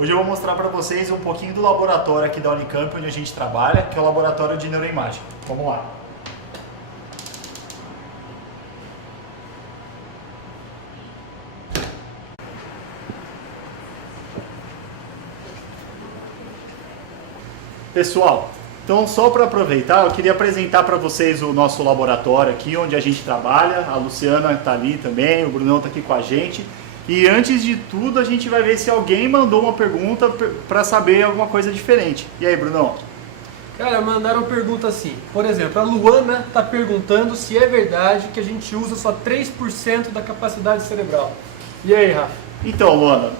Hoje eu vou mostrar para vocês um pouquinho do laboratório aqui da Unicamp, onde a gente trabalha, que é o laboratório de neuroimagem. Vamos lá. Pessoal, então só para aproveitar, eu queria apresentar para vocês o nosso laboratório aqui, onde a gente trabalha. A Luciana está ali também, o Brunão está aqui com a gente. E antes de tudo, a gente vai ver se alguém mandou uma pergunta para saber alguma coisa diferente. E aí, Brunão? Cara, mandaram pergunta assim. Por exemplo, a Luana está perguntando se é verdade que a gente usa só 3% da capacidade cerebral. E aí, Rafa? Então, Luana,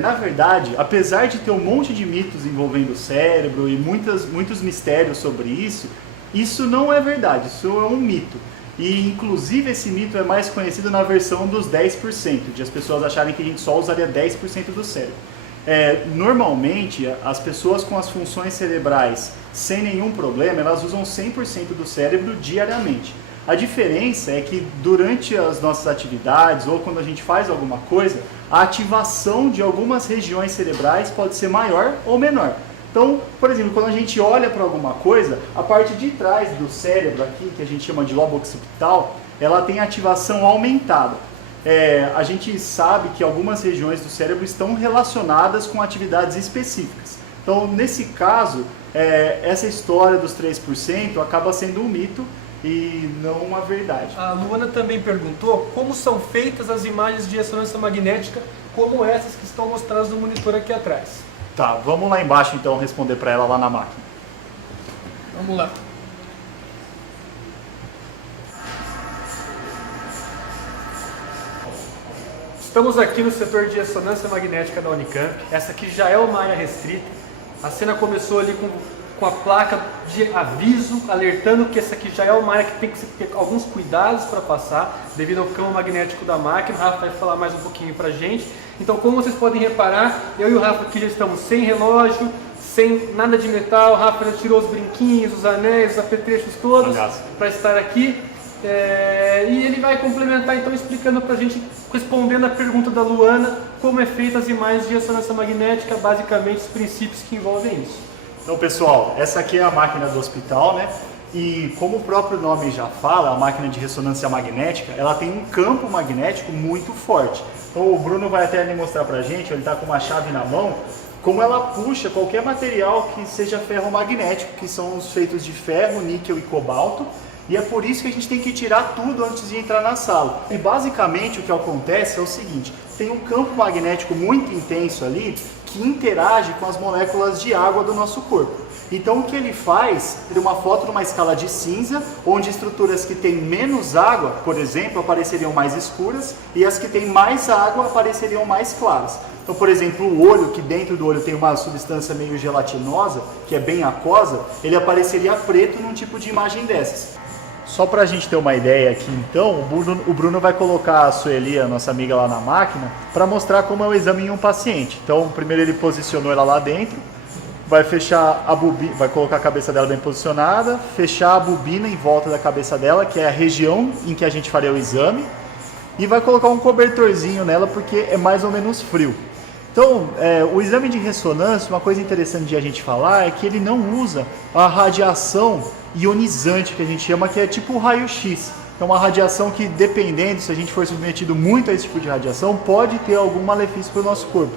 na verdade, apesar de ter um monte de mitos envolvendo o cérebro e muitos mistérios sobre isso, isso não é verdade, isso é um mito. E, inclusive, esse mito é mais conhecido na versão dos 10%, de as pessoas acharem que a gente só usaria 10% do cérebro. Normalmente, as pessoas com as funções cerebrais sem nenhum problema, elas usam 100% do cérebro diariamente. A diferença é que durante as nossas atividades ou quando a gente faz alguma coisa, a ativação de algumas regiões cerebrais pode ser maior ou menor. Então, por exemplo, quando a gente olha para alguma coisa, a parte de trás do cérebro aqui, que a gente chama de lobo occipital, ela tem ativação aumentada. A gente sabe que algumas regiões do cérebro estão relacionadas com atividades específicas. Então, nesse caso, essa história dos 3% acaba sendo um mito e não uma verdade. A Luana também perguntou como são feitas as imagens de ressonância magnética, como essas que estão mostradas no monitor aqui atrás. Tá, vamos lá embaixo então responder para ela lá na máquina. Vamos lá. Estamos aqui no setor de ressonância magnética da Unicamp. Essa aqui já é uma área restrita. A cena começou ali com a placa de aviso, alertando que essa aqui já é uma área que tem que ter alguns cuidados para passar, devido ao campo magnético da máquina. O Rafa vai falar mais um pouquinho para a gente. Então, como vocês podem reparar, eu e o Rafa aqui já estamos sem relógio, sem nada de metal. O Rafa já tirou os brinquinhos, os anéis, os apetrechos todos para estar aqui. E ele vai complementar então explicando para a gente, respondendo a pergunta da Luana, como é feita as imagens de ressonância magnética, basicamente os princípios que envolvem isso. Então, pessoal, essa aqui é a máquina do hospital, né? E como o próprio nome já fala, a máquina de ressonância magnética, ela tem um campo magnético muito forte. Então o Bruno vai até ali mostrar pra gente, ele está com uma chave na mão, como ela puxa qualquer material que seja ferromagnético, que são os feitos de ferro, níquel e cobalto. E é por isso que a gente tem que tirar tudo antes de entrar na sala. E basicamente o que acontece é o seguinte, tem um campo magnético muito intenso ali que interage com as moléculas de água do nosso corpo. Então o que ele faz, ele uma foto numa escala de cinza, onde estruturas que têm menos água, por exemplo, apareceriam mais escuras, e as que têm mais água apareceriam mais claras. Então, por exemplo, o olho, que dentro do olho tem uma substância meio gelatinosa, que é bem aquosa, ele apareceria preto num tipo de imagem dessas. Só para a gente ter uma ideia aqui, então, o Bruno vai colocar a Sueli, a nossa amiga, lá na máquina, para mostrar como é o exame em um paciente. Então, primeiro ele posicionou ela lá dentro, vai fechar a bobina, vai colocar a cabeça dela bem posicionada, fechar a bobina em volta da cabeça dela, que é a região em que a gente faria o exame, e vai colocar um cobertorzinho nela porque é mais ou menos frio. Então, o exame de ressonância, uma coisa interessante de a gente falar é que ele não usa a radiação ionizante, que a gente chama, que é tipo o raio-x. É uma radiação que, dependendo, se a gente for submetido muito a esse tipo de radiação, pode ter algum malefício para o nosso corpo.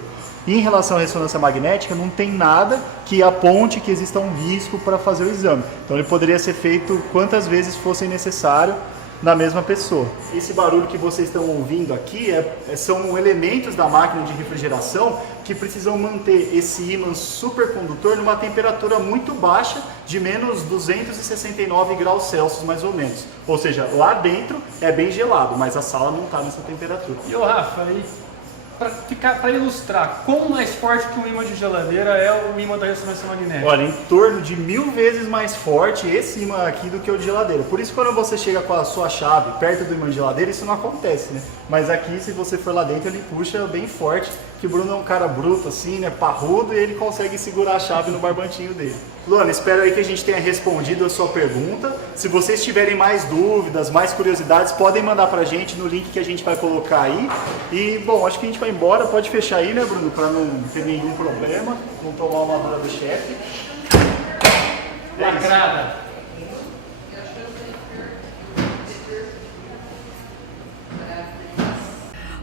E em relação à ressonância magnética, não tem nada que aponte que exista um risco para fazer o exame. Então ele poderia ser feito quantas vezes fosse necessário na mesma pessoa. Esse barulho que vocês estão ouvindo aqui são elementos da máquina de refrigeração que precisam manter esse ímã supercondutor numa temperatura muito baixa, de menos 269 graus Celsius mais ou menos. Ou seja, lá dentro é bem gelado, mas a sala não está nessa temperatura. E o Rafa, para ilustrar, quão mais forte que um ímã de geladeira é o ímã da ressonância magnética? Olha, em torno de 1000 vezes mais forte esse ímã aqui do que o de geladeira. Por isso, quando você chega com a sua chave perto do ímã de geladeira, isso não acontece, né? Mas aqui, se você for lá dentro, ele puxa bem forte que o Bruno é um cara bruto assim, né, parrudo, e ele consegue segurar a chave no barbantinho dele. Luana, espero aí que a gente tenha respondido a sua pergunta. Se vocês tiverem mais dúvidas, mais curiosidades, podem mandar pra gente no link que a gente vai colocar aí. E, bom, acho que a gente vai embora. Pode fechar aí, né, Bruno, pra não ter nenhum problema, não tomar uma dura do chefe. Lacrada.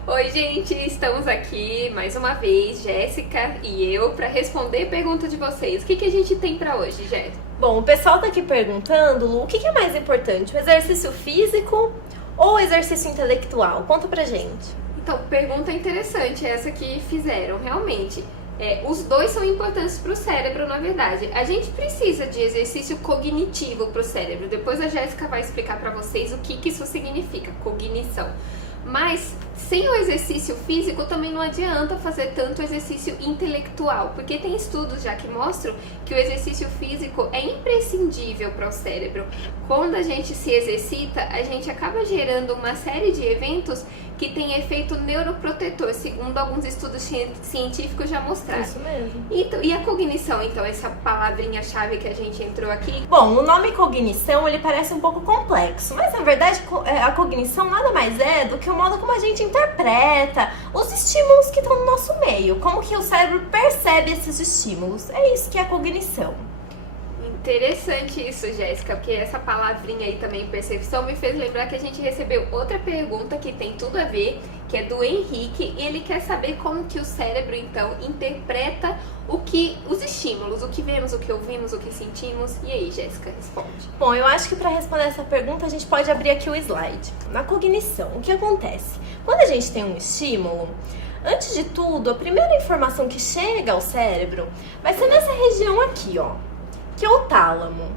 Oi, gente, estamos aqui mais uma vez, Jéssica e eu, para responder a pergunta de vocês. O que a gente tem para hoje, Jéssica? Bom, o pessoal tá aqui perguntando, Lu, o que é mais importante, o exercício físico ou o exercício intelectual? Conta pra gente. Então, pergunta interessante essa que fizeram, realmente. Os dois são importantes para o cérebro, na verdade. A gente precisa de exercício cognitivo para o cérebro. Depois a Jéssica vai explicar para vocês o que isso significa, cognição. Mas sem o exercício físico também não adianta fazer tanto exercício intelectual, porque tem estudos já que mostram que o exercício físico é imprescindível para o cérebro. Quando a gente se exercita, a gente acaba gerando uma série de eventos que tem efeito neuroprotetor, segundo alguns estudos científicos já mostraram. Isso mesmo. E a cognição, então, essa palavrinha-chave que a gente entrou aqui? Bom, o nome cognição, ele parece um pouco complexo, mas na verdade a cognição nada mais é do que o modo como a gente interpreta os estímulos que estão no nosso meio, como que o cérebro percebe esses estímulos. É isso que é a cognição. Interessante isso, Jéssica, porque essa palavrinha aí também, percepção, me fez lembrar que a gente recebeu outra pergunta que tem tudo a ver, que é do Henrique, e ele quer saber como que o cérebro, então, interpreta os estímulos, o que vemos, o que ouvimos, o que sentimos. E aí, Jéssica, responde. Bom, eu acho que para responder essa pergunta a gente pode abrir aqui o slide. Na cognição, o que acontece? Quando a gente tem um estímulo, antes de tudo, a primeira informação que chega ao cérebro vai ser nessa região aqui, ó, que é o tálamo.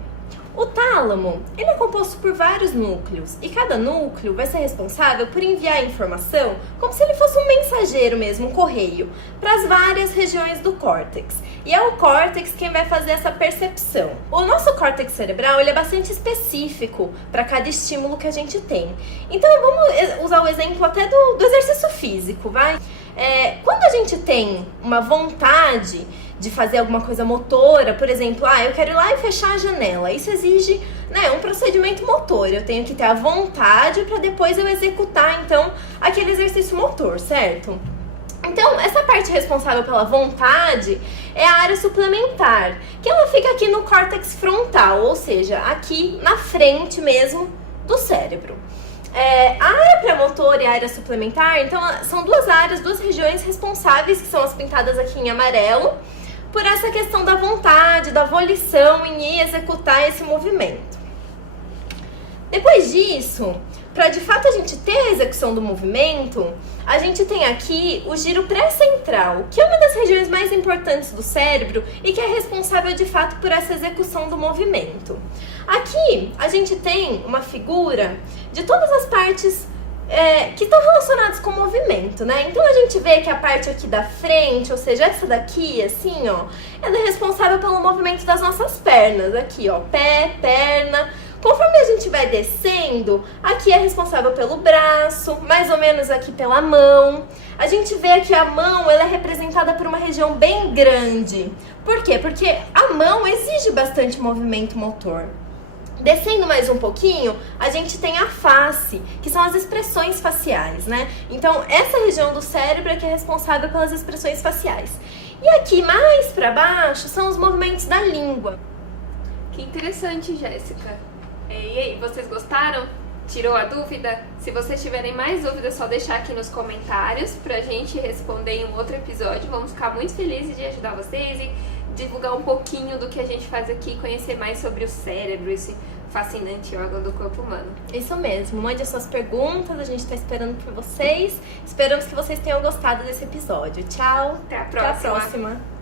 O tálamo, ele é composto por vários núcleos e cada núcleo vai ser responsável por enviar a informação como se ele fosse um mensageiro mesmo, um correio, para as várias regiões do córtex. E é o córtex quem vai fazer essa percepção. O nosso córtex cerebral, ele é bastante específico para cada estímulo que a gente tem. Então vamos usar o exemplo até do exercício físico, vai? Quando a gente tem uma vontade de fazer alguma coisa motora, por exemplo, eu quero ir lá e fechar a janela. Isso exige, um procedimento motor. Eu tenho que ter a vontade para depois eu executar, então, aquele exercício motor, certo? Então, essa parte responsável pela vontade é a área suplementar, que ela fica aqui no córtex frontal, ou seja, aqui na frente mesmo do cérebro. A área premotora e a área suplementar, então, são duas áreas, duas regiões responsáveis, que são as pintadas aqui em amarelo, por essa questão da vontade, da volição em ir executar esse movimento. Depois disso, para de fato a gente ter a execução do movimento, a gente tem aqui o giro pré-central, que é uma das regiões mais importantes do cérebro e que é responsável de fato por essa execução do movimento. Aqui a gente tem uma figura de todas as partes que estão relacionadas com o movimento, né? Então a gente vê que a parte aqui da frente, ou seja, essa daqui, assim, ó, ela é responsável pelo movimento das nossas pernas, aqui, ó, pé, perna. Conforme a gente vai descendo, aqui é responsável pelo braço, mais ou menos aqui pela mão. A gente vê que a mão, ela é representada por uma região bem grande. Por quê? Porque a mão exige bastante movimento motor. Descendo mais um pouquinho, a gente tem a face, que são as expressões faciais, né? Então, essa região do cérebro é que é responsável pelas expressões faciais. E aqui, mais para baixo, são os movimentos da língua. Que interessante, Jéssica. E aí, vocês gostaram? Tirou a dúvida? Se vocês tiverem mais dúvidas, é só deixar aqui nos comentários pra gente responder em um outro episódio. Vamos ficar muito felizes de ajudar vocês e divulgar um pouquinho do que a gente faz aqui, conhecer mais sobre o cérebro, esse fascinante órgão do corpo humano. Isso mesmo, mande as suas perguntas, a gente tá esperando por vocês. Esperamos que vocês tenham gostado desse episódio. Tchau! Até a próxima! Até a próxima.